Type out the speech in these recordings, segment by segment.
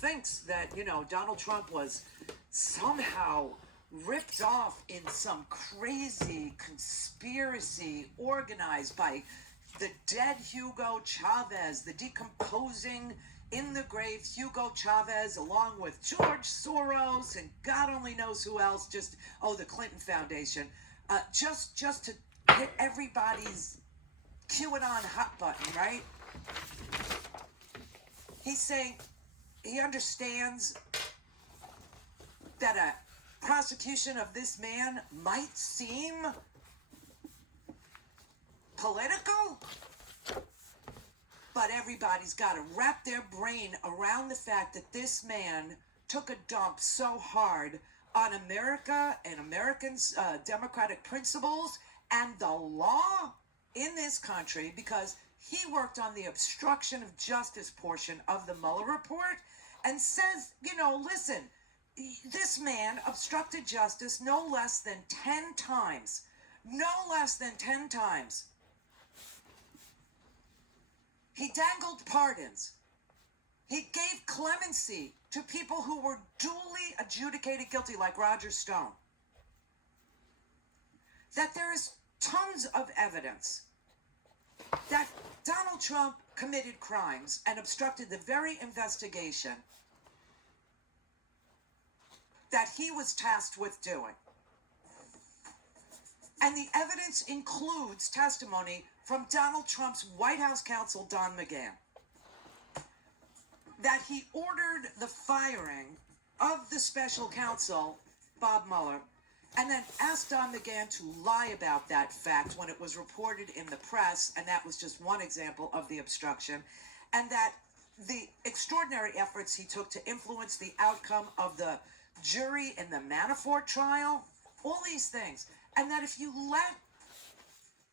thinks that, Donald Trump was somehow ripped off in some crazy conspiracy organized by the dead Hugo Chavez, the decomposing in the grave Hugo Chavez, along with George Soros and God only knows who else, the Clinton Foundation, just to hit everybody's QAnon hot button, right? He's saying he understands that a prosecution of this man might seem political, but everybody's got to wrap their brain around the fact that this man took a dump so hard on America and Americans' democratic principles and the law in this country, because he worked on the obstruction of justice portion of the Mueller report and says, listen, this man obstructed justice no less than 10 times. No less than 10 times. He dangled pardons. He gave clemency to people who were duly adjudicated guilty, like Roger Stone. That there is tons of evidence that Donald Trump committed crimes and obstructed the very investigation that he was tasked with doing. And the evidence includes testimony from Donald Trump's White House counsel, Don McGahn, that he ordered the firing of the special counsel, Bob Mueller, and then asked Don McGahn to lie about that fact when it was reported in the press, and that was just one example of the obstruction, and that the extraordinary efforts he took to influence the outcome of the jury in the Manafort trial, all these things, and that if you let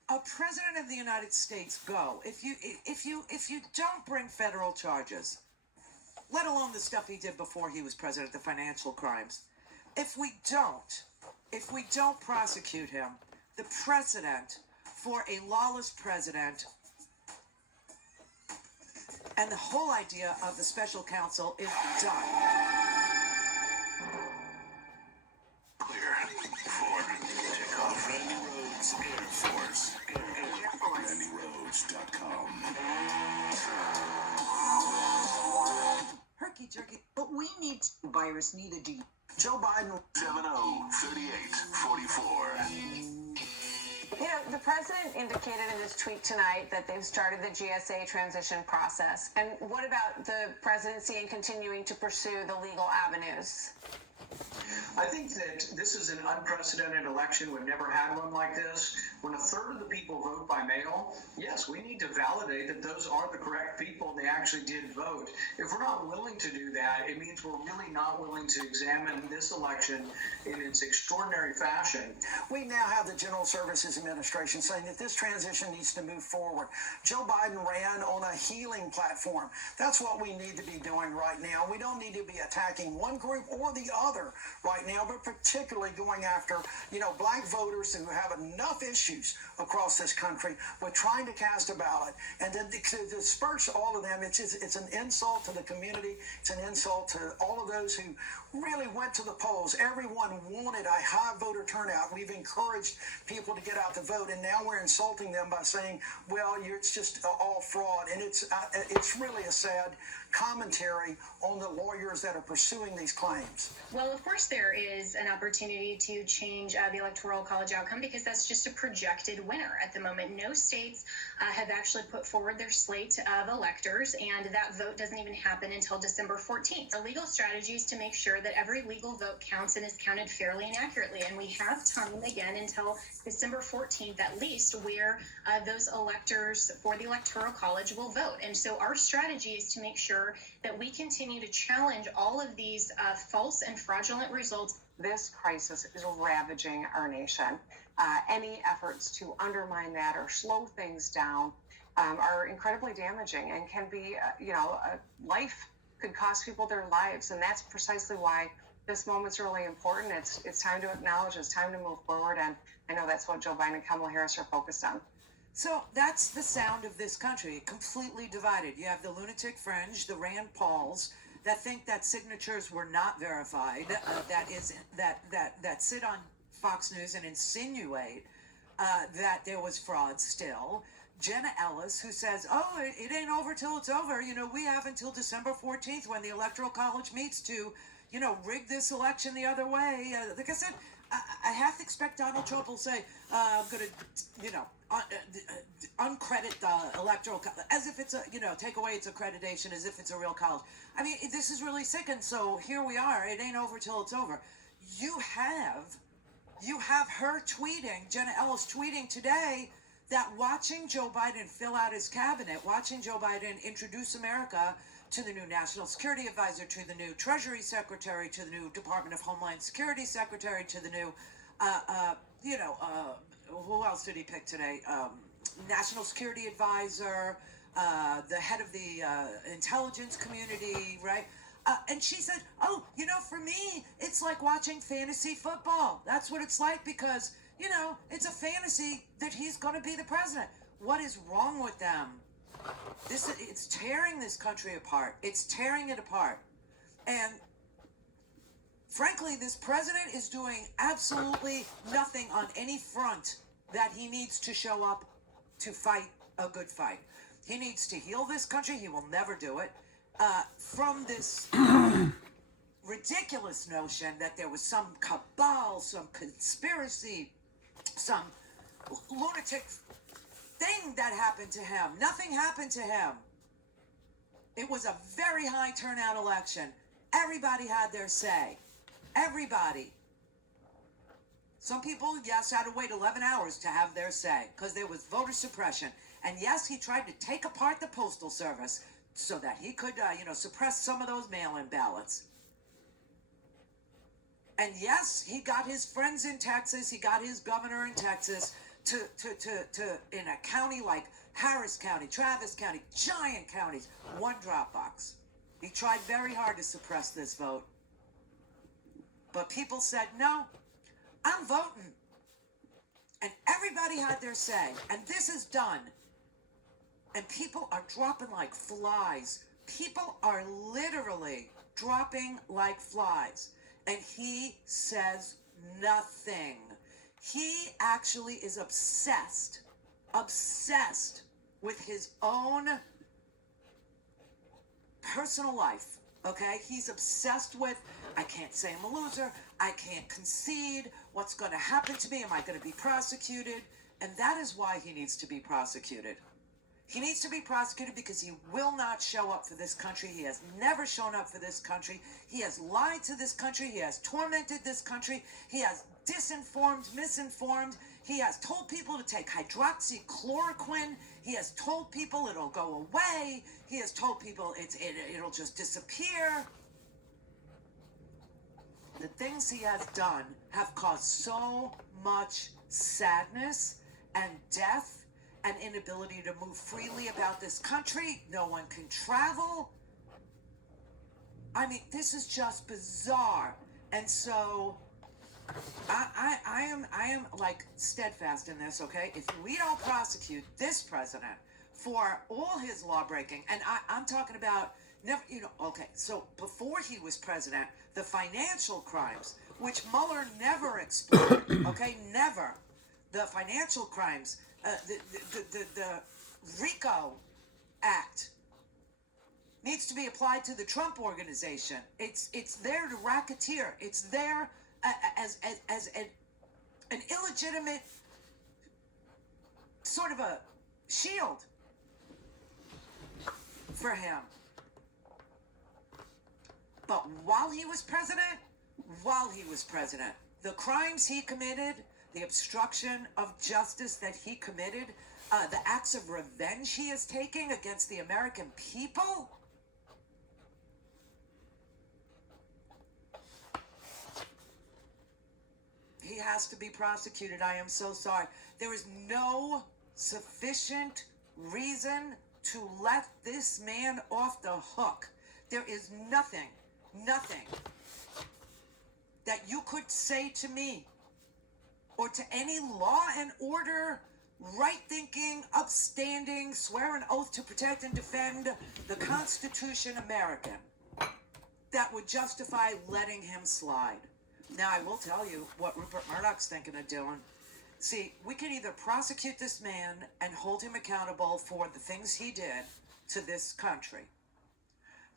a president of the United States go, if you don't bring federal charges, let alone the stuff he did before he was president, the financial crimes, if we don't prosecute him, the precedent for a lawless president and the whole idea of the special counsel is done. Clear for takeoff. Randy Rhodes Air Force. RandyRhodes.com. Herky jerky. But we need virus, neither do you. Joe Biden. 70-38-44. The president indicated in his tweet tonight that they've started the GSA transition process. And what about the presidency and continuing to pursue the legal avenues? I think that this is an unprecedented election. We've never had one like this. When a third of the people vote by mail, yes, we need to validate that those are the correct people and they actually did vote. If we're not willing to do that, it means we're really not willing to examine this election in its extraordinary fashion. We now have the General Services Administration saying that this transition needs to move forward. Joe Biden ran on a healing platform. That's what we need to be doing right now. We don't need to be attacking one group or the other right now, but particularly going after, black voters who have enough issues across this country with trying to cast a ballot, and then to disperse all of them. It's an insult to the community. It's an insult to all of those who really went to the polls. Everyone wanted a high voter turnout. We've encouraged people to get out to vote, and now we're insulting them by saying, well, it's just all fraud. And it's really a sad commentary on the lawyers that are pursuing these claims. Well, of course, there is an opportunity to change the Electoral College outcome, because that's just a projected winner at the moment. No states have actually put forward their slate of electors, and that vote doesn't even happen until December 14th. Our legal strategy is to make sure that every legal vote counts and is counted fairly and accurately, and we have time again until December 14th at least, where those electors for the Electoral College will vote. And so our strategy is to make sure that we continue to challenge all of these false and fraudulent results. This crisis is ravaging our nation. Any efforts to undermine that or slow things down are incredibly damaging and can be, life could cost people their lives. And that's precisely why this moment's really important. It's time to acknowledge, it's time to move forward. And I know that's what Joe Biden and Kamala Harris are focused on. So that's the sound of this country, completely divided. You have the lunatic fringe, the Rand Pauls, that think that signatures were not verified, that sit on Fox News and insinuate that there was fraud still. Jenna Ellis, who says, oh, it ain't over till it's over. You know, we have until December 14th when the Electoral College meets to, you know, rig this election the other way. Like I said, I have to expect Donald Trump will say, I'm going to, you know, uncredit the Electoral College, as if it's a, you know, take away its accreditation as if it's a real college. I mean, this is really sick. And so here we are. It ain't over till it's over. You have her tweeting, Jenna Ellis tweeting today, that watching Joe Biden fill out his cabinet, watching Joe Biden introduce America to the new National Security Advisor, to the new Treasury Secretary, to the new Department of Homeland Security Secretary, to the new, who else did he pick today? National Security Advisor, the head of the intelligence community, right? And she said, oh, you know, for me, it's like watching fantasy football. That's what it's like because, you know, it's a fantasy that he's going to be the president. What is wrong with them? It's tearing this country apart. It's tearing it apart. And frankly, this president is doing absolutely nothing on any front that he needs to show up to fight a good fight. He needs to heal this country. He will never do it. From this ridiculous notion that there was some cabal, some conspiracy, some lunatic thing that happened to him. Nothing happened to him. It was a very high turnout election. Everybody had their say. Everybody. Some people, yes, had to wait 11 hours to have their say because there was voter suppression. And yes, he tried to take apart the Postal Service so that he could, suppress some of those mail-in ballots. And yes, he got his friends in Texas, he got his governor in Texas to in a county like Harris County, Travis County, giant counties, one drop box. He tried very hard to suppress this vote. But people said, no, I'm voting. And everybody had their say. And this is done. And people are dropping like flies. People are literally dropping like flies. And he says nothing. He actually is obsessed with his own personal life, okay? He's obsessed with, I can't say I'm a loser, I can't concede, what's going to happen to me, am I going to be prosecuted? And that is why he needs to be prosecuted. He needs to be prosecuted because he will not show up for this country. He has never shown up for this country. He has lied to this country. He has tormented this country. He has disinformed, misinformed. He has told people to take hydroxychloroquine. He has told people it'll go away. He has told people it'll just disappear. The things he has done have caused so much sadness and death and inability to move freely about this country. No one can travel. I mean, this is just bizarre. And so I am like steadfast in this, okay? If we don't prosecute this president for all his law breaking, and I'm talking about never, okay, so before he was president, the financial crimes, which Mueller never explored, okay, never. The financial crimes, the RICO Act needs to be applied to the Trump organization. It's there to racketeer. It's there as an illegitimate sort of a shield for him. But while he was president, the crimes he committed, the obstruction of justice that he committed, the acts of revenge he is taking against the American people, he has to be prosecuted. I am so sorry. There is no sufficient reason to let this man off the hook. There is nothing that you could say to me or to any law and order, right-thinking, upstanding, swear an oath to protect and defend the Constitution American that would justify letting him slide. Now, I will tell you what Rupert Murdoch's thinking of doing. See, we can either prosecute this man and hold him accountable for the things he did to this country,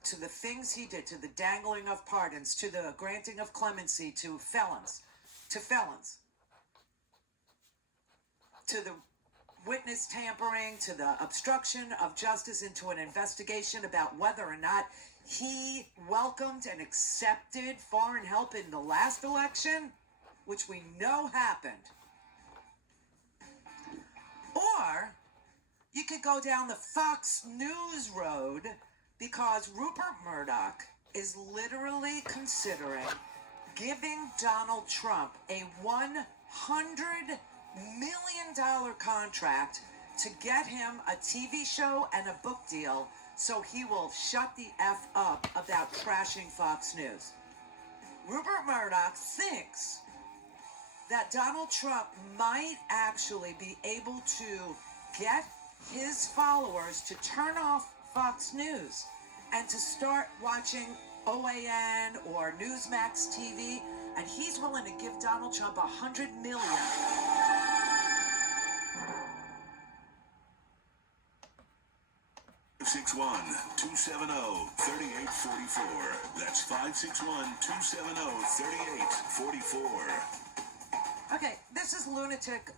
to the things he did, to the dangling of pardons, to the granting of clemency to felons, to the witness tampering, to the obstruction of justice, into an investigation about whether or not he welcomed and accepted foreign help in the last election, which we know happened. Or you could go down the Fox News road, because Rupert Murdoch is literally considering giving Donald Trump a $100 million contract to get him a TV show and a book deal so he will shut the F up about trashing Fox News. Rupert Murdoch thinks that Donald Trump might actually be able to get his followers to turn off Fox News and to start watching OAN or Newsmax TV, and he's willing to give Donald Trump $100 million. Six 561-270-3844. That's 561-270-3844. Okay, this is lunatic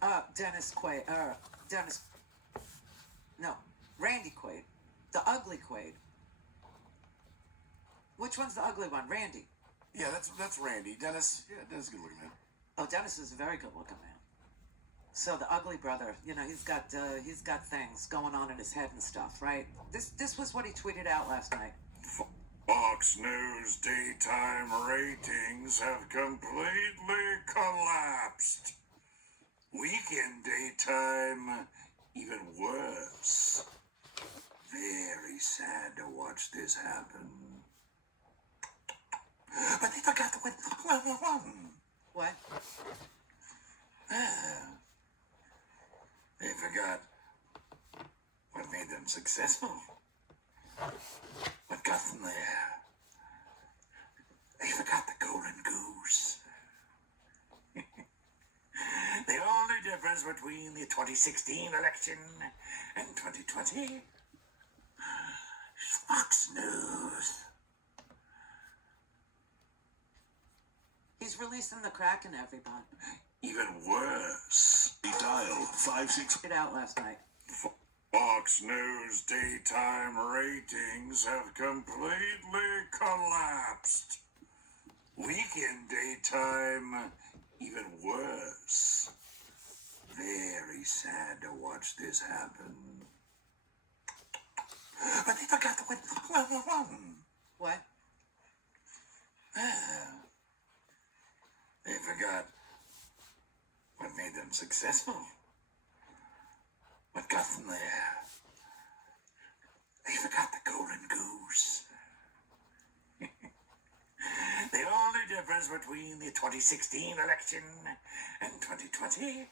Randy Quaid. The ugly Quaid. Which one's the ugly one? Randy. Yeah, that's Randy. Dennis. Yeah, Dennis is a good looking man. Oh, Dennis is a very good looking man. So the ugly brother, he's got things going on in his head and stuff, right? This was what he tweeted out last night. Fox News daytime ratings have completely collapsed. Weekend daytime, even worse. Very sad to watch this happen. But they forgot what. What? They forgot what made them successful. What got them there. They forgot the golden goose. The only difference between the 2016 election and 2020 is Fox News. He's releasing the Kraken, everybody. Even worse. Dial 56. It out last night. Fox News daytime ratings have completely collapsed. Weekend daytime, even worse. Very sad to watch this happen. But they forgot what. What? They forgot what made them successful. What got them there. They forgot the golden goose. The only difference between the 2016 election and 2020 is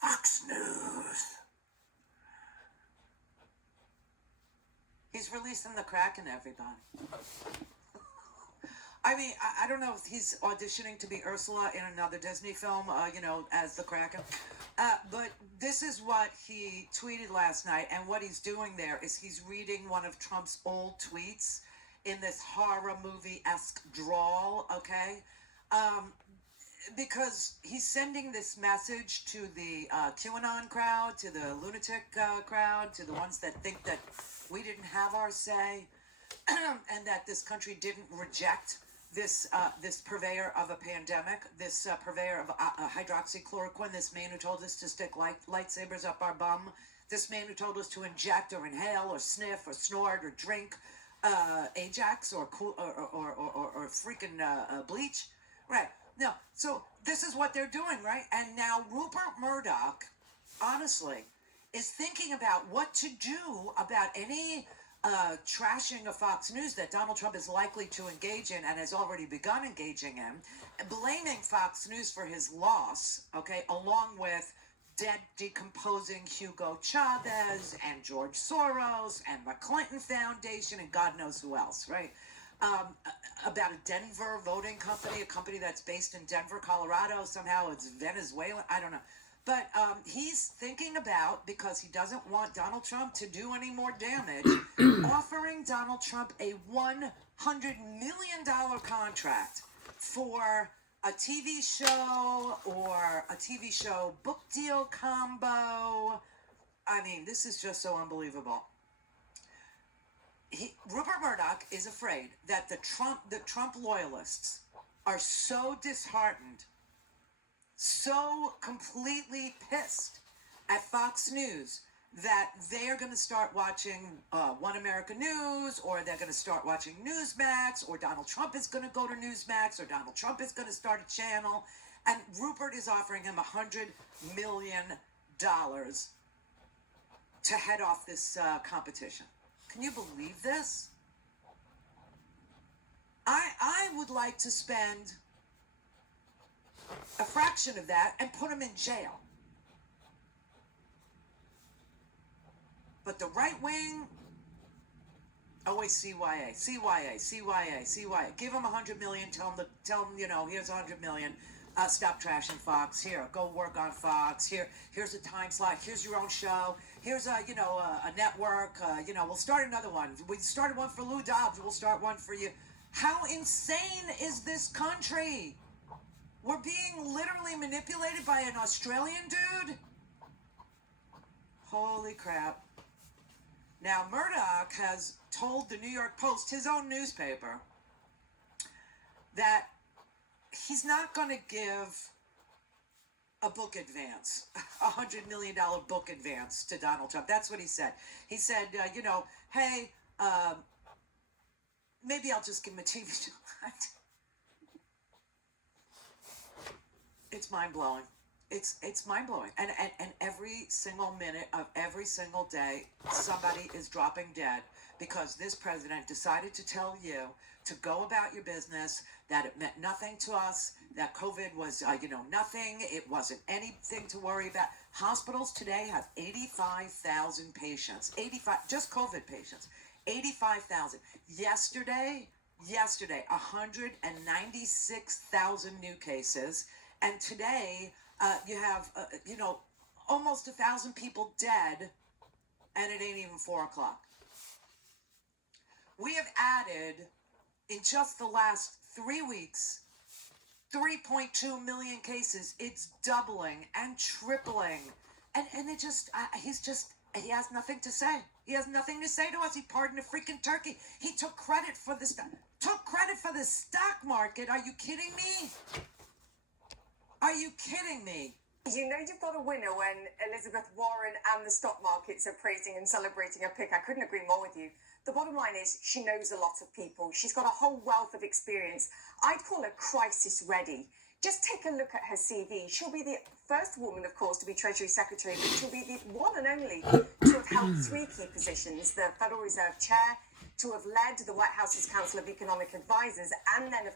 Fox News. He's releasing the Kraken, everybody. I mean, I don't know if he's auditioning to be Ursula in another Disney film, as the Kraken. But this is what he tweeted last night, and what he's doing there is he's reading one of Trump's old tweets in this horror movie-esque drawl, okay? Because he's sending this message to the QAnon crowd, to the lunatic crowd, to the ones that think that we didn't have our say, and that this country didn't reject this purveyor of a pandemic, this purveyor of hydroxychloroquine, this man who told us to stick lightsabers up our bum, this man who told us to inject or inhale or sniff or snort or drink Ajax or freaking bleach, right? No, so this is what they're doing, right? And now Rupert Murdoch, honestly, is thinking about what to do about any trashing of Fox News that Donald Trump is likely to engage in and has already begun engaging in, blaming Fox News for his loss, okay, along with dead, decomposing Hugo Chavez and George Soros and the Clinton Foundation and God knows who else, right? About a Denver voting company, a company that's based in Denver, Colorado. Somehow it's Venezuela. I don't know. But he's thinking about, because he doesn't want Donald Trump to do any more damage, offering Donald Trump a $100 million contract for a TV show or a TV show book deal combo. I mean, this is just so unbelievable. Rupert Murdoch is afraid that the Trump loyalists are so disheartened, so completely pissed at Fox News that they're going to start watching One American News, or they're going to start watching Newsmax, or Donald Trump is going to go to Newsmax, or Donald Trump is going to start a channel. And Rupert is offering him $100 million to head off this competition. Can you believe this? I would like to spend a fraction of that and put him in jail. But the right wing, always CYA. Give him $100 million. Tell him, here's $100 million. Stop trashing Fox. Here, go work on Fox. Here's a time slot. Here's your own show. Here's a network. We'll start another one. We started one for Lou Dobbs. We'll start one for you. How insane is this country? We're being literally manipulated by an Australian dude? Holy crap. Now, Murdoch has told the New York Post, his own newspaper, that he's not going to give a book advance, $100 million book advance to Donald Trump. That's what he said. He said, hey, maybe I'll just give him a TV show. It's mind-blowing. It's mind-blowing. And every single minute of every single day, somebody is dropping dead because this president decided to tell you to go about your business, that it meant nothing to us, that COVID was, nothing. It wasn't anything to worry about. Hospitals today have 85,000 patients. 85, just COVID patients. 85,000. Yesterday, 196,000 new cases. And today, you have, almost 1,000 people dead, and it ain't even 4 o'clock. We have added, in just the last 3 weeks, 3.2 million cases. It's doubling and tripling. And it just, he has nothing to say. He has nothing to say to us. He pardoned a freaking turkey. He took credit for the stock market. Are you kidding me? Are you kidding me? You know you've got a winner when Elizabeth Warren and the stock markets are praising and celebrating her pick. I couldn't agree more with you. The bottom line is she knows a lot of people. She's got a whole wealth of experience. I'd call her crisis ready. Just take a look at her CV. She'll be the first woman, of course, to be Treasury Secretary, but she'll be the one and only to have held 3 key positions: the Federal Reserve Chair, to have led the White House's Council of Economic Advisors, and then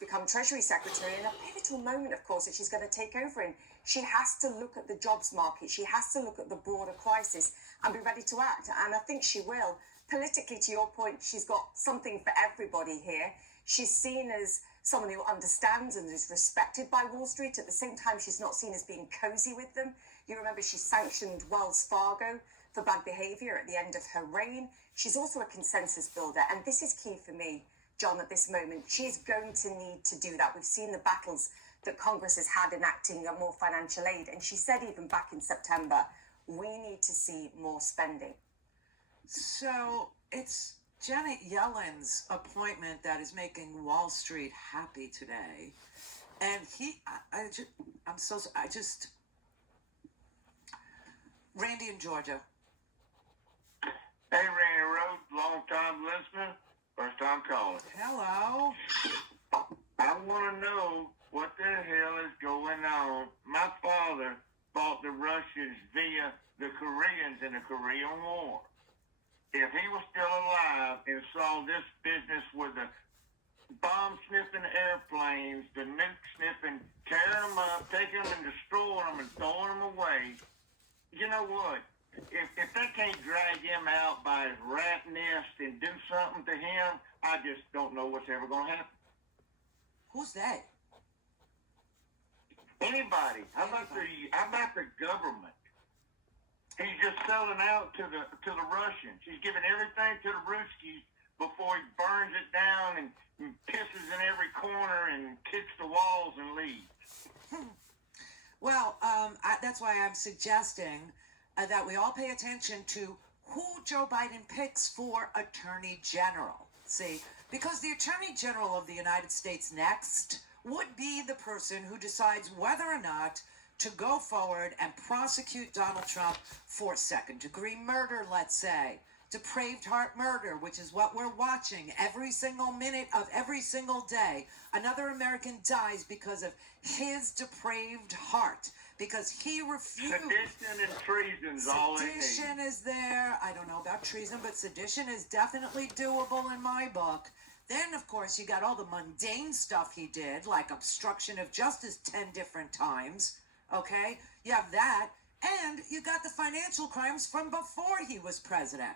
become Treasury Secretary in a pivotal moment, of course, that she's going to take over in. She has to look at the jobs market. She has to look at the broader crisis and be ready to act. And I think she will. Politically, to your point, she's got something for everybody here. She's seen as someone who understands and is respected by Wall Street. At the same time, she's not seen as being cozy with them. You remember she sanctioned Wells Fargo for bad behavior at the end of her reign. She's also a consensus builder. And this is key for me, John, at this moment. She's going to need to do that. We've seen the battles that Congress has had enacting more financial aid. And she said even back in September, we need to see more spending. So it's Janet Yellen's appointment that is making Wall Street happy today. And Randy in Georgia. Hey, Randy Rhodes, long-time listener, first-time caller. Hello. I want to know what the hell is going on. My father fought the Russians via the Koreans in the Korean War. If he was still alive and saw this business with the bomb sniffing airplanes, the nuke sniffing, tearing them up, taking them and destroying them and throwing them away. You know what? If they can't drag him out by his rat nest and do something to him, I just don't know what's ever going to happen. Who's that? Anybody? How about the government? He's just selling out to the Russians. He's giving everything to the Ruskies before he burns it down and pisses in every corner and kicks the walls and leaves. Well, that's why I'm suggesting that we all pay attention to who Joe Biden picks for Attorney General. See, because the Attorney General of the United States next would be the person who decides whether or not to go forward and prosecute Donald Trump for second-degree murder, let's say. Depraved heart murder, which is what we're watching every single minute of every single day. Another American dies because of his depraved heart, because he refused. Sedition and treason's all they need. Sedition is there. I don't know about treason, but sedition is definitely doable in my book. Then, of course, you got all the mundane stuff he did, like obstruction of justice 10 different times. Okay? You have that. And you got the financial crimes from before he was president,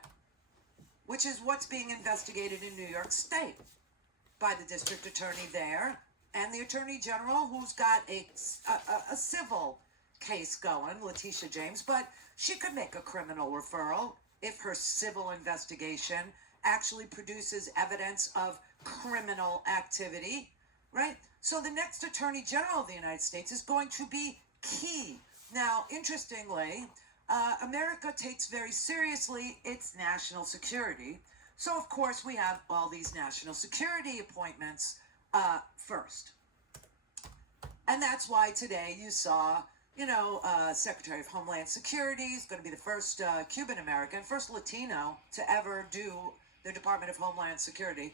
which is what's being investigated in New York State by the district attorney there and the attorney general, who's got a civil case going, Letitia James, but she could make a criminal referral if her civil investigation actually produces evidence of criminal activity, right? So the next attorney general of the United States is going to be key. Now, interestingly, America takes very seriously its national security. So, of course, we have all these national security appointments first. And that's why today you saw, Secretary of Homeland Security is going to be the first Cuban-American, first Latino to ever do the Department of Homeland Security.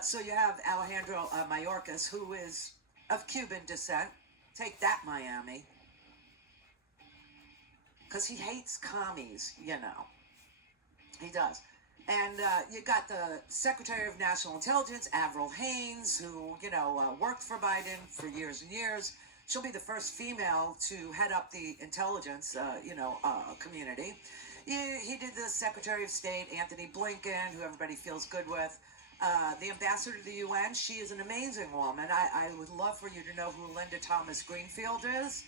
So you have Alejandro Mayorkas, who is of Cuban descent. Take that, Miami. Because he hates commies, He does. And you got the Secretary of National Intelligence, Avril Haines, who, worked for Biden for years and years. She'll be the first female to head up the intelligence, community. He did the Secretary of State, Anthony Blinken, who everybody feels good with. The ambassador to the UN, she is an amazing woman. I would love for you to know who Linda Thomas Greenfield is.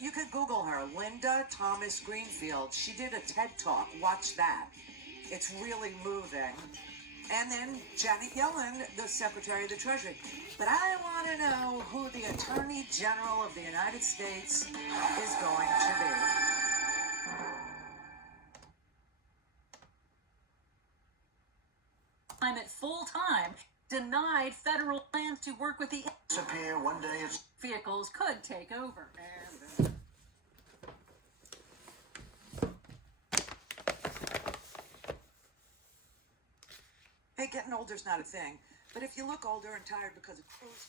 You could Google her, Linda Thomas Greenfield. She did a TED Talk. Watch that. It's really moving. And then Janet Yellen, the Secretary of the Treasury. But I want to know who the Attorney General of the United States is going to be. I'm at full time, denied federal plans to work with the Disappear one day. It's vehicles could take over. Hey, getting older's not a thing. But if you look older and tired because of clothes.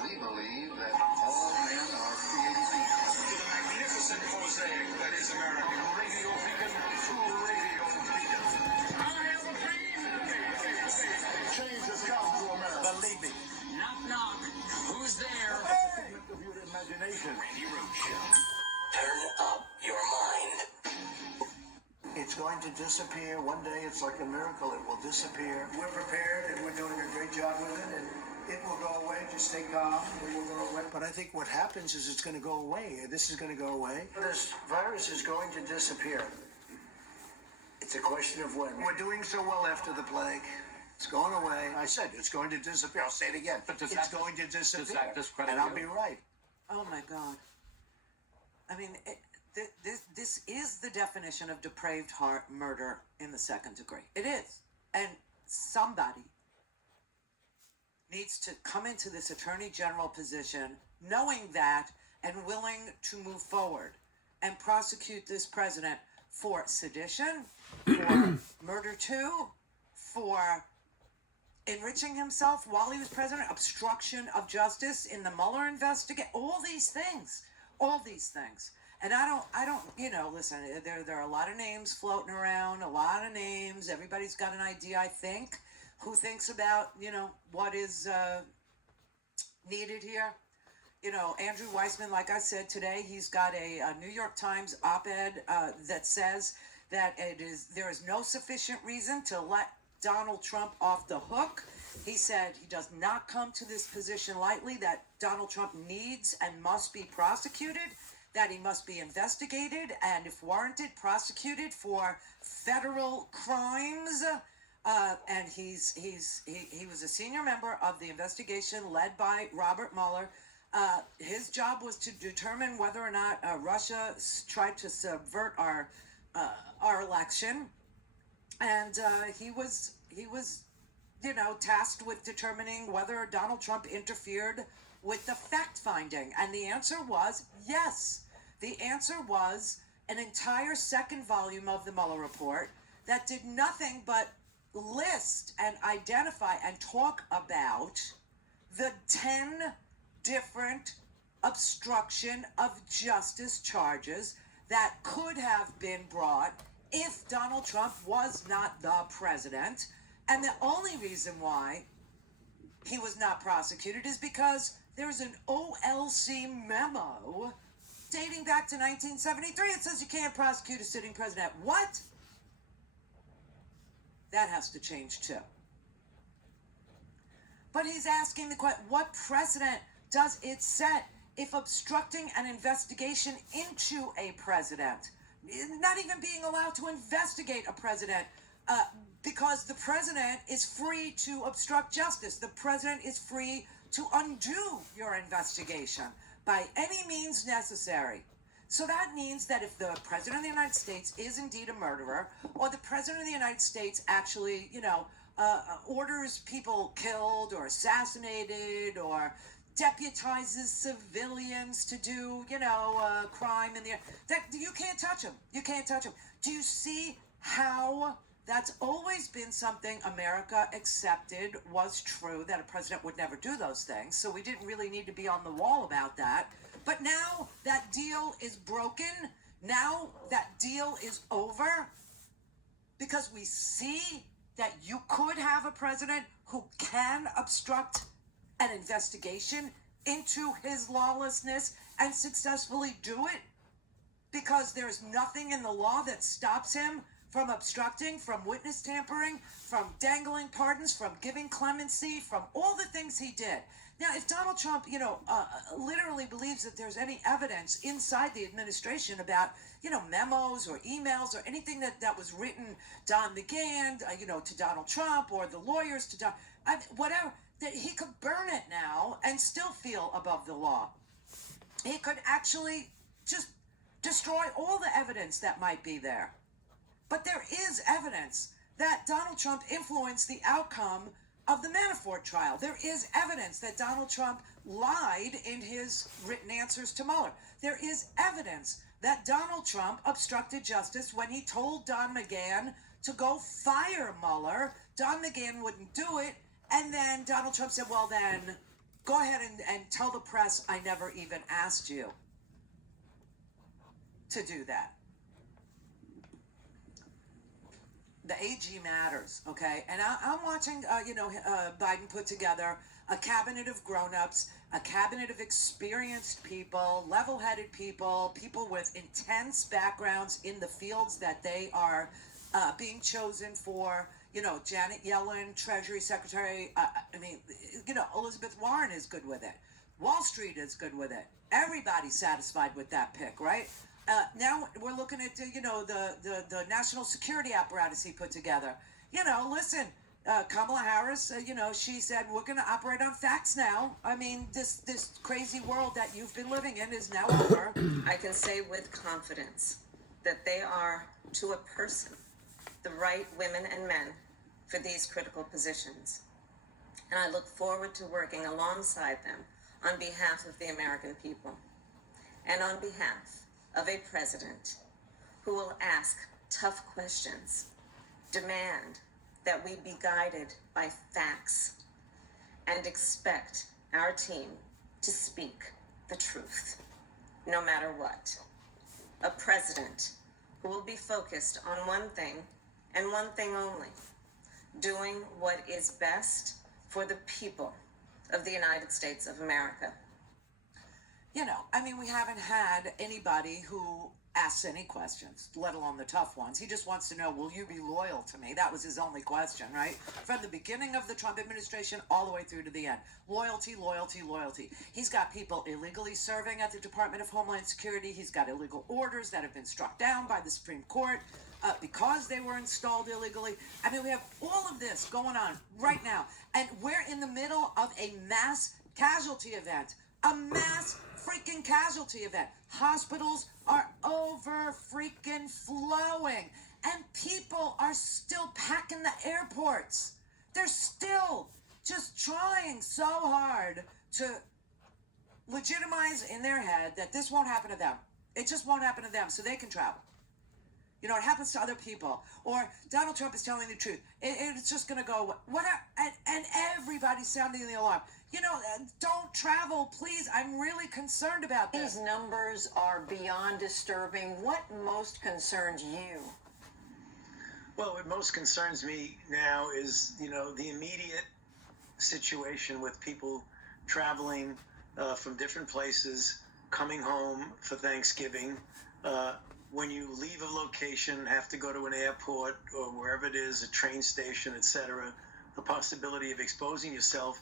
We believe that all men are created equal. To the magnificent mosaic that is America. Radio beacon to radio beacon. I have a dream. Change has come to America. believe me. Knock, knock. Who's there? Figment of your imagination. Randy Roach Show. Turn up your mind. It's going to disappear. One day, it's like a miracle. It will disappear. We're prepared and we're doing a great job with it, and it will go away. Just stay calm. It will go away. But I think what happens is it's going to go away. This is going to go away. This virus is going to disappear. It's a question of when. We're doing so well after the plague. It's going away. I said it's going to disappear. I'll say it again. But it's going to disappear. Does that discredit and I'll you? be right. Oh, my God. I mean, this is the definition of depraved heart murder in the second degree. It is. And somebody needs to come into this attorney general position knowing that and willing to move forward and prosecute this president for sedition, for murder too, for enriching himself while he was president, obstruction of justice in the Mueller investigation, all these things. And I don't, listen, there are a lot of names floating around, a lot of names. Everybody's got an idea, I think. Who thinks about, what is needed here? Andrew Weissman, like I said today, he's got a New York Times op-ed that says that there is no sufficient reason to let Donald Trump off the hook. He said he does not come to this position lightly, that Donald Trump needs and must be prosecuted, that he must be investigated and, if warranted, prosecuted for federal crimes. And he was a senior member of the investigation led by Robert Mueller. His job was to determine whether or not Russia tried to subvert our election, and he was tasked with determining whether Donald Trump interfered with the fact finding, and the answer was yes. The answer was an entire second volume of the Mueller report that did nothing but list and identify and talk about the 10 different obstruction of justice charges that could have been brought if Donald Trump was not the president. And the only reason why he was not prosecuted is because there's an OLC memo dating back to 1973. It says you can't prosecute a sitting president. What? That has to change too. But he's asking the question, what precedent does it set if obstructing an investigation into a president, not even being allowed to investigate a president, because the president is free to obstruct justice. The president is free to undo your investigation by any means necessary. So that means that if the president of the United States is indeed a murderer, or the president of the United States actually, orders people killed or assassinated, or deputizes civilians to do, crime in the that you can't touch him. You can't touch him. Do you see how that's always been something America accepted was true, that a president would never do those things? So we didn't really need to be on the wall about that. But now that deal is broken. Now that deal is over, because we see that you could have a president who can obstruct an investigation into his lawlessness and successfully do it, because there's nothing in the law that stops him from obstructing, from witness tampering, from dangling pardons, from giving clemency, from all the things he did. Now, if Donald Trump, literally believes that there's any evidence inside the administration about, memos or emails or anything that was written, Don McGahn, to Donald Trump, or the lawyers to Don, whatever, that he could burn it now and still feel above the law. He could actually just destroy all the evidence that might be there. But there is evidence that Donald Trump influenced the outcome of the Manafort trial. There is evidence that Donald Trump lied in his written answers to Mueller. There is evidence that Donald Trump obstructed justice when he told Don McGahn to go fire Mueller. Don McGahn wouldn't do it, and then Donald Trump said, well then, go ahead and tell the press I never even asked you to do that. The AG matters, okay? And I'm watching, Biden put together a cabinet of grown-ups, a cabinet of experienced people, level-headed people, people with intense backgrounds in the fields that they are being chosen for. Janet Yellen, Treasury Secretary. Elizabeth Warren is good with it. Wall Street is good with it. Everybody's satisfied with that pick, right? Now we're looking at, the national security apparatus he put together. Listen, Kamala Harris, she said, we're going to operate on facts now. I mean, this crazy world that you've been living in is now over. I can say with confidence that they are, to a person, the right women and men for these critical positions. And I look forward to working alongside them on behalf of the American people and on behalf of a president who will ask tough questions, demand that we be guided by facts, and expect our team to speak the truth, no matter what. a president who will be focused on one thing and one thing only: doing what is best for the people of the United States of America. You know, I mean, we haven't had anybody who asks any questions, let alone the tough ones. He just wants to know, will you be loyal to me? That was his only question, right? From the beginning of the Trump administration all the way through to the end. Loyalty, loyalty, loyalty. He's got people illegally serving at the Department of Homeland Security. He's got illegal orders that have been struck down by the Supreme Court because they were installed illegally. I mean, we have all of this going on right now. And we're in the middle of a mass casualty event. A mass freaking casualty event. Hospitals are over freaking flowing, and people are still packing the airports. They're still just trying so hard to legitimize in their head that this won't happen to them. It just won't happen to them, so they can travel. You know, it happens to other people. Or Donald Trump is telling the truth. It's just going to go away. And everybody's sounding the alarm. You know, don't travel, please. I'm really concerned about this. These numbers are beyond disturbing. What most concerns you? Well, what most concerns me now is, you know, the immediate situation with people traveling from different places, coming home for Thanksgiving. When you leave a location, have to go to an airport or wherever it is, a train station, etc., the possibility of exposing yourself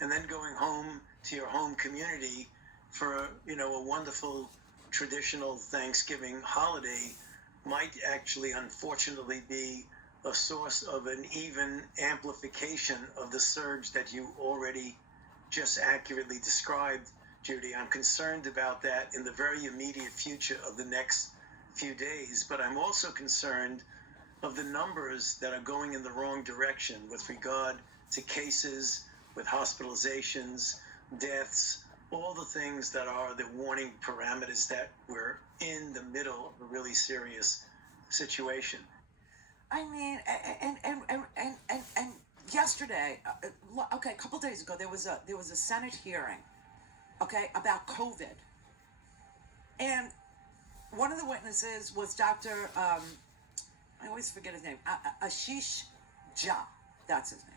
and then going home to your home community for, you know, a wonderful traditional Thanksgiving holiday might actually, unfortunately, be a source of an even amplification of the surge that you already just accurately described, Judy. I'm concerned about that in the very immediate future of the next few days, but I'm also concerned of the numbers that are going in the wrong direction with regard to cases, with hospitalizations, deaths, all the things that are the warning parameters that we're in the middle of a really serious situation. I mean, and yesterday, okay, a couple days ago, there was a Senate hearing, okay, about COVID, and one of the witnesses was Dr. I always forget his name, Ashish Jha, that's his name.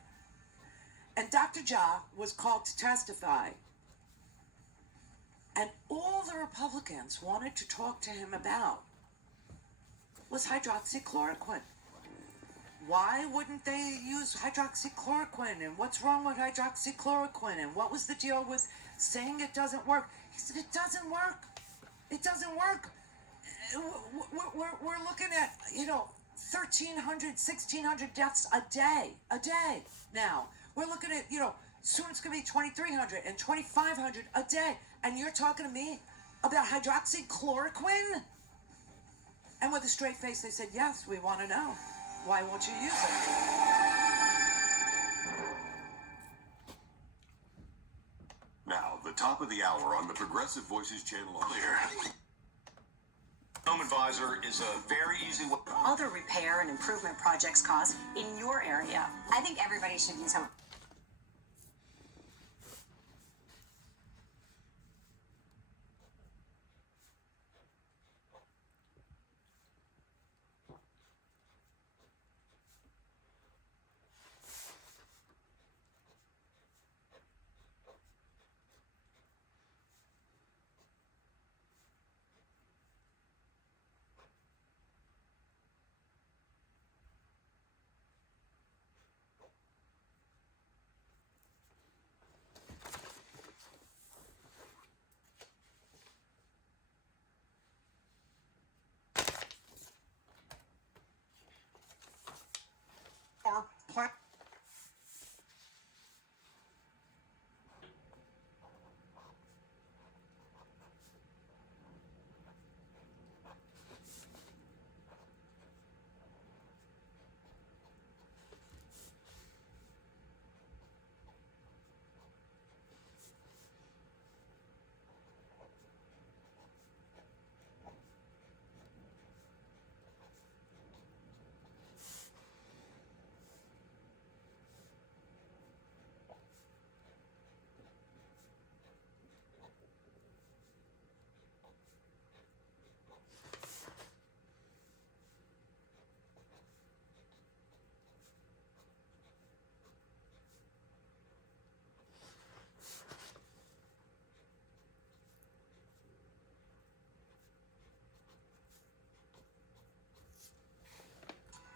And Dr. Jha was called to testify, and all the Republicans wanted to talk to him about was hydroxychloroquine. Why wouldn't they use hydroxychloroquine, and what's wrong with hydroxychloroquine, and what was the deal with saying it doesn't work? He said, it doesn't work. It doesn't work. We're looking at, you know, 1,300, 1,600 deaths a day now. We're looking at, you know, soon it's going to be 2,300 and 2,500 a day. And you're talking to me about hydroxychloroquine? And with a straight face, they said, yes, we want to know. Why won't you use it? Now, the top of the hour on the Progressive Voices channel earlier. Home Advisor is a very easy way. Other repair and improvement projects cost in your area. I think everybody should use Home.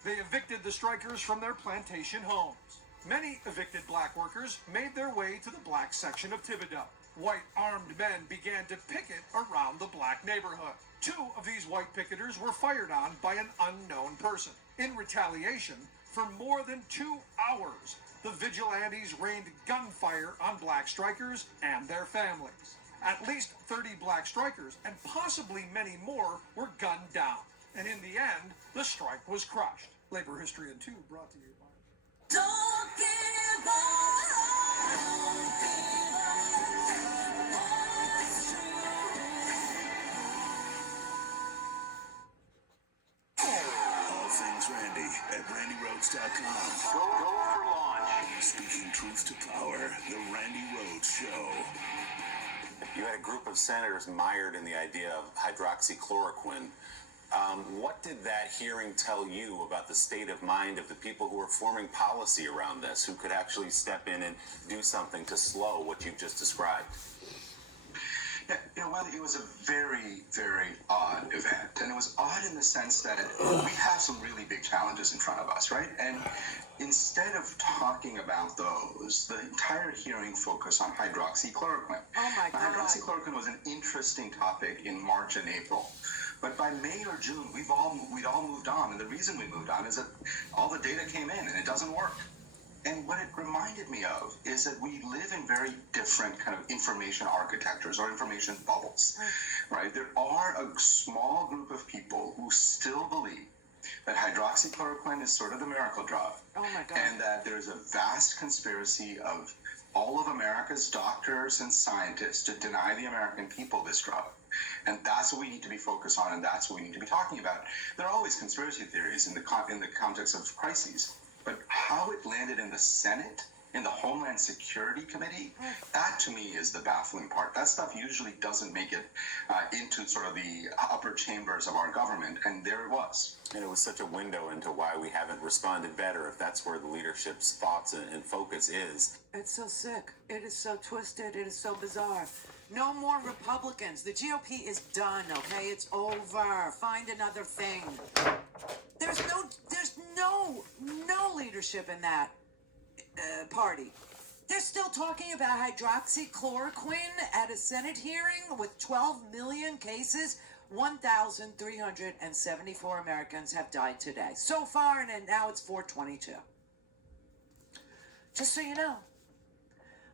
They evicted the strikers from their plantation homes. Many evicted black workers made their way to the black section of Thibodeau. White armed men began to picket around the black neighborhood. 2 of these white picketers were fired on by an unknown person. In retaliation, for more than 2 hours, the vigilantes rained gunfire on black strikers and their families. At least 30 black strikers, and possibly many more, were gunned down. And in the end, the strike was crushed. Labor History in 2 brought to you by... Don't give All things Randy at RandyRhodes.com. Go for launch. Speaking truth to power, the Randy Rhodes Show. You had a group of senators mired in the idea of hydroxychloroquine. What did that hearing tell you about the state of mind of the people who are forming policy around this, who could actually step in and do something to slow what you've just described? Yeah, well, it was a very, very odd event. And it was odd in the sense that we have some really big challenges in front of us, right? And instead of talking about those, the entire hearing focused on hydroxychloroquine. Oh, my God. Hydroxychloroquine was an interesting topic in March and April. But by May or June, we'd all moved on. And the reason we moved on is that all the data came in and it doesn't work. And what it reminded me of is that we live in very different kind of information architectures or information bubbles, right? There are a small group of people who still believe that hydroxychloroquine is sort of the miracle drug. Oh my God. And that there's a vast conspiracy of all of America's doctors and scientists to deny the American people this drug. And that's what we need to be focused on, and that's what we need to be talking about. There are always conspiracy theories in the context of crises. But how it landed in the Senate, in the Homeland Security Committee, that to me is the baffling part. That stuff usually doesn't make it into sort of the upper chambers of our government, and there it was. And it was such a window into why we haven't responded better, if that's where the leadership's thoughts and focus is. It's so sick. It is so twisted. It is so bizarre. No more Republicans. The GOP is done, okay? It's over. Find another thing. There's no leadership in that party. They're still talking about hydroxychloroquine at a Senate hearing with 12 million cases. 1,374 Americans have died today. So far, and now it's 422. Just so you know.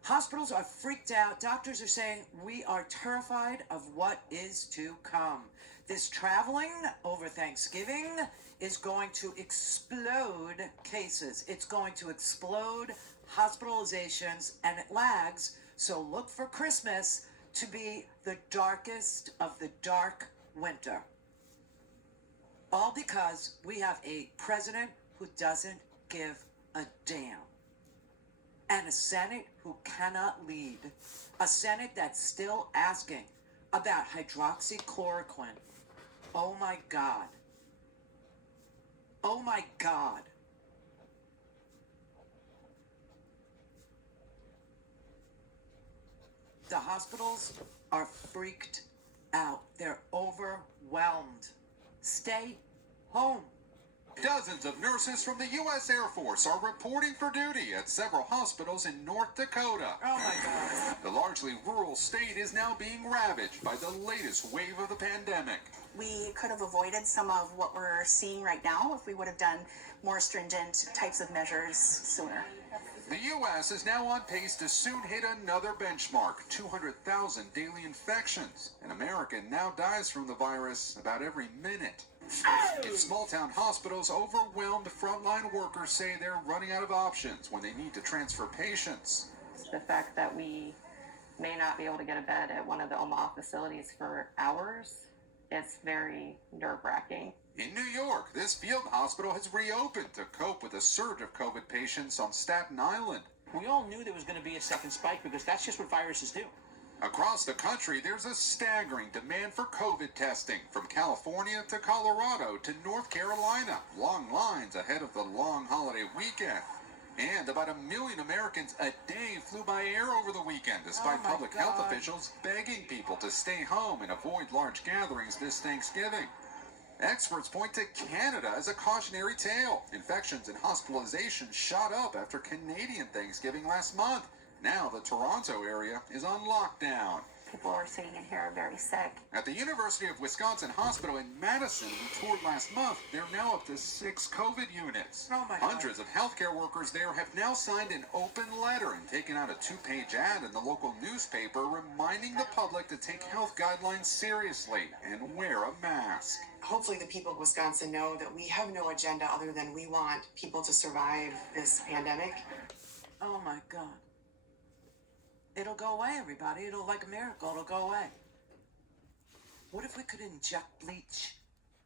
Hospitals are freaked out. Doctors are saying we are terrified of what is to come. This traveling over Thanksgiving is going to explode cases. It's going to explode hospitalizations, and it lags. So look for Christmas to be the darkest of the dark winter. All because we have a president who doesn't give a damn. And a Senate who cannot lead. A Senate that's still asking about hydroxychloroquine. Oh my God. Oh my God. The hospitals are freaked out. They're overwhelmed. Stay home. Dozens of nurses from the U.S. Air Force are reporting for duty at several hospitals in North Dakota. Oh my God. The largely rural state is now being ravaged by the latest wave of the pandemic. We could have avoided some of what we're seeing right now if we would have done more stringent types of measures sooner. The U.S. is now on pace to soon hit another benchmark, 200,000 daily infections. An American now dies from the virus about every minute. In small-town hospitals, overwhelmed frontline workers say they're running out of options when they need to transfer patients. The fact that we may not be able to get a bed at one of the Omaha facilities for hours, it's very nerve-wracking. In New York, this field hospital has reopened to cope with a surge of COVID patients on Staten Island. We all knew there was going to be a second spike because that's just what viruses do. Across the country, there's a staggering demand for COVID testing, from California to Colorado to North Carolina. Long lines ahead of the long holiday weekend. And about 1 million Americans a day flew by air over the weekend, despite public health officials begging people to stay home and avoid large gatherings this Thanksgiving. Experts point to Canada as a cautionary tale. Infections and hospitalizations shot up after Canadian Thanksgiving last month. Now the Toronto area is on lockdown. People we're seeing in here are very sick. At the University of Wisconsin Hospital in Madison, we toured last month, they're now up to 6 COVID units. Oh my God. Hundreds of healthcare workers there have now signed an open letter and taken out a 2-page ad in the local newspaper reminding the public to take health guidelines seriously and wear a mask. Hopefully the people of Wisconsin know that we have no agenda other than we want people to survive this pandemic. Oh my God. It'll go away, everybody. It'll, like a miracle, it'll go away. What if we could inject bleach?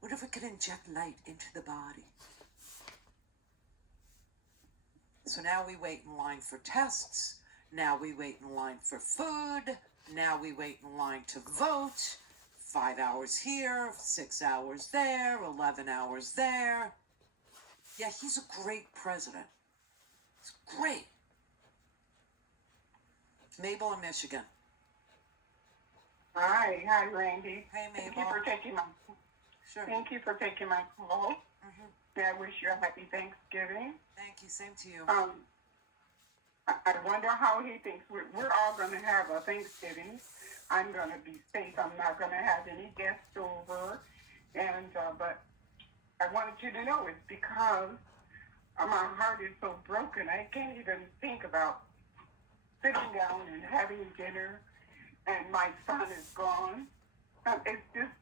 What if we could inject light into the body? So now we wait in line for tests. Now we wait in line for food. Now we wait in line to vote. 5 hours here, 6 hours there, 11 hours there. Yeah, he's a great president. He's great. Mabel in Michigan. Hi, Randy. Hey, Mabel. Thank you for taking my. Sure. Thank you for taking my call. May I wish you a happy Thanksgiving. Thank you. Same to you. I wonder how he thinks we're all going to have a Thanksgiving. I'm going to be safe. I'm not going to have any guests over, and but I wanted you to know it's because my heart is so broken. I can't even think about sitting down and having dinner, and my son is gone. It's just,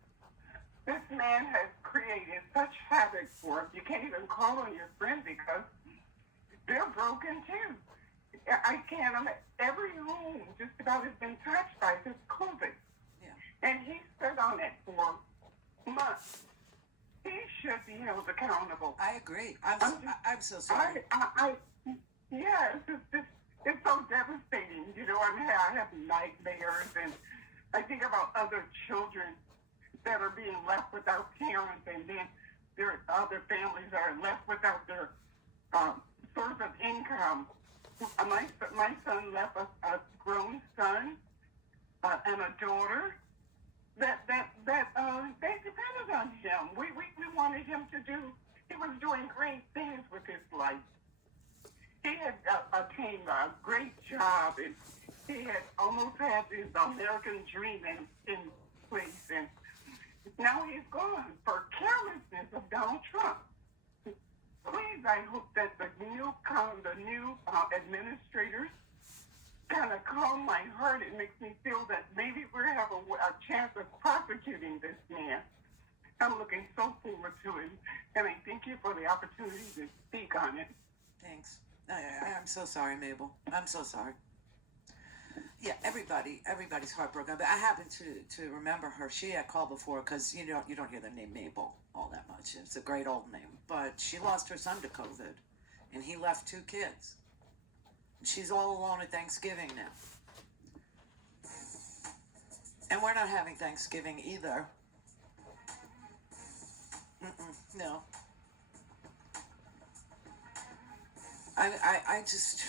this man has created such havoc for us. You can't even call on your friend because they're broken too. I can't, every home just about has been touched by this COVID. Yeah. And he stood on it for months. He should be held accountable. I agree. I'm so sorry. Yeah, it's so devastating. You know, I have nightmares, and I think about other children that are being left without parents, and then their other families are left without their source of income. My son left a grown son and a daughter that they depended on him. We wanted him to do. He was doing great things with his life. He had attained a great job, and he had almost had his American dream in place, and now he's gone for carelessness of Donald Trump. Please, I hope that the new administrators kind of calm my heart. It makes me feel that maybe we have a chance of prosecuting this man. I'm looking so forward to it, and I thank you for the opportunity to speak on it. Thanks. I'm so sorry, Mabel. I'm so sorry. Yeah, everybody's heartbroken. But I happen to remember her. She had called before because you don't hear the name Mabel all that much. It's a great old name. But she lost her son to COVID, and he left 2 kids. She's all alone at Thanksgiving now. And we're not having Thanksgiving either. No. I just,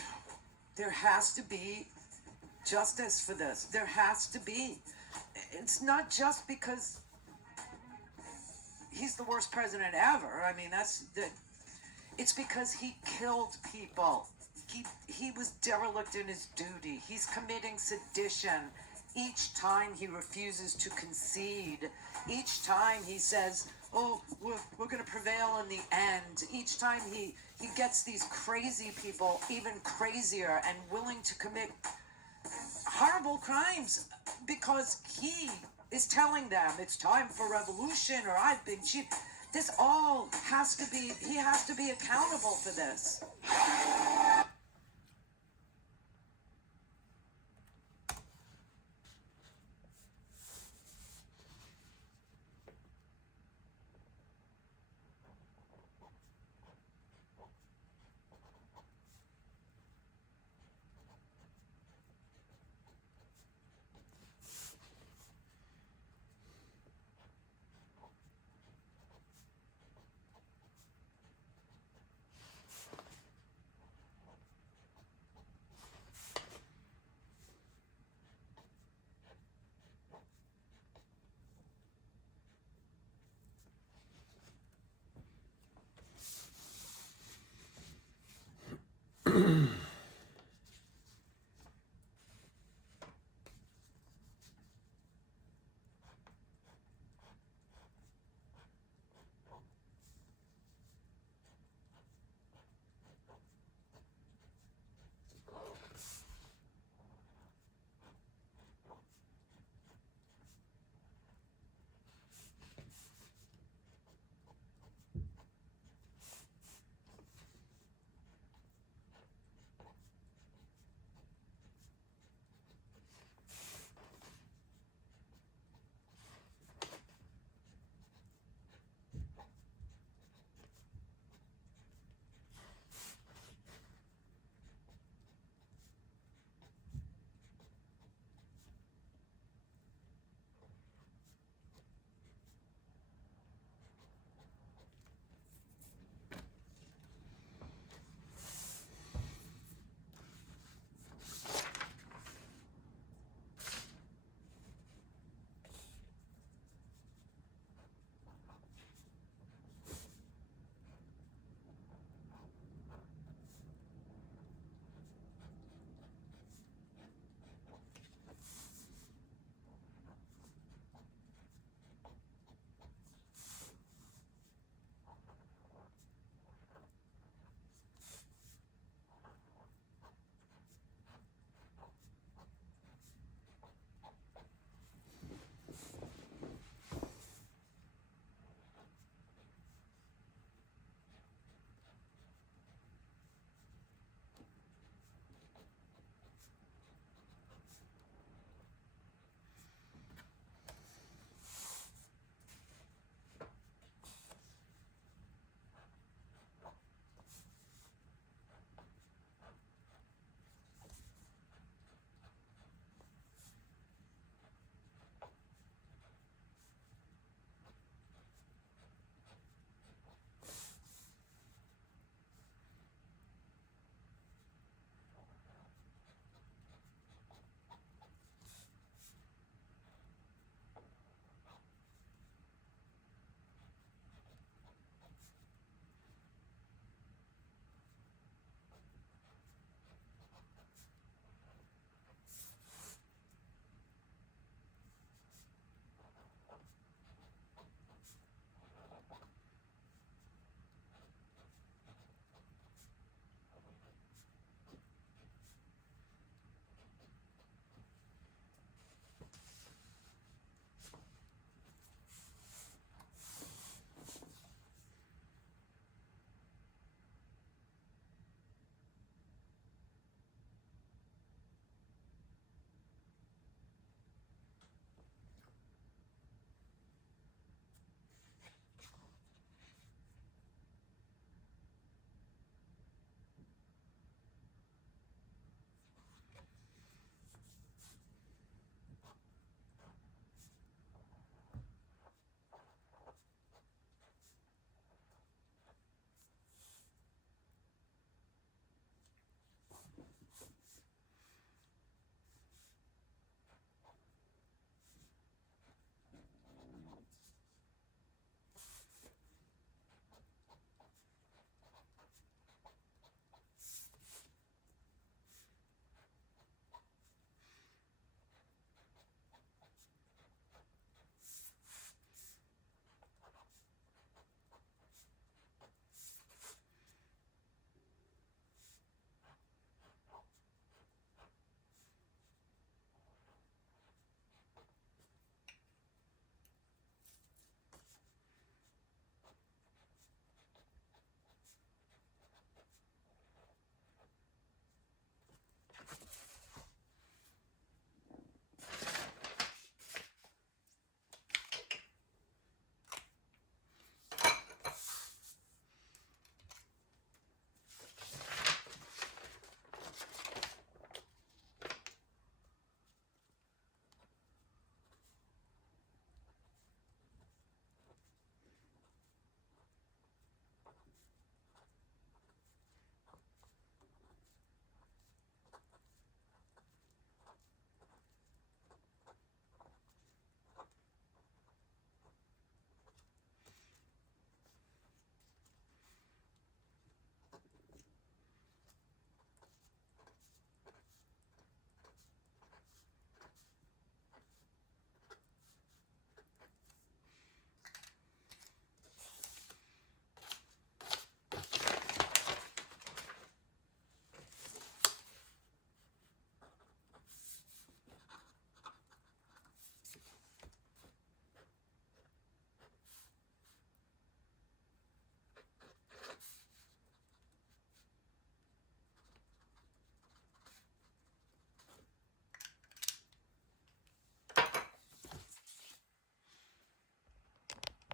there has to be justice for this. There has to be. It's not just because he's the worst president ever. I mean, it's because he killed people. He was derelict in his duty. He's committing sedition. Each time he refuses to concede. Each time he says, oh, we're going to prevail in the end. Each time he gets these crazy people even crazier and willing to commit horrible crimes because he is telling them it's time for revolution or I've been cheap. This all has to be, he has to be accountable for this.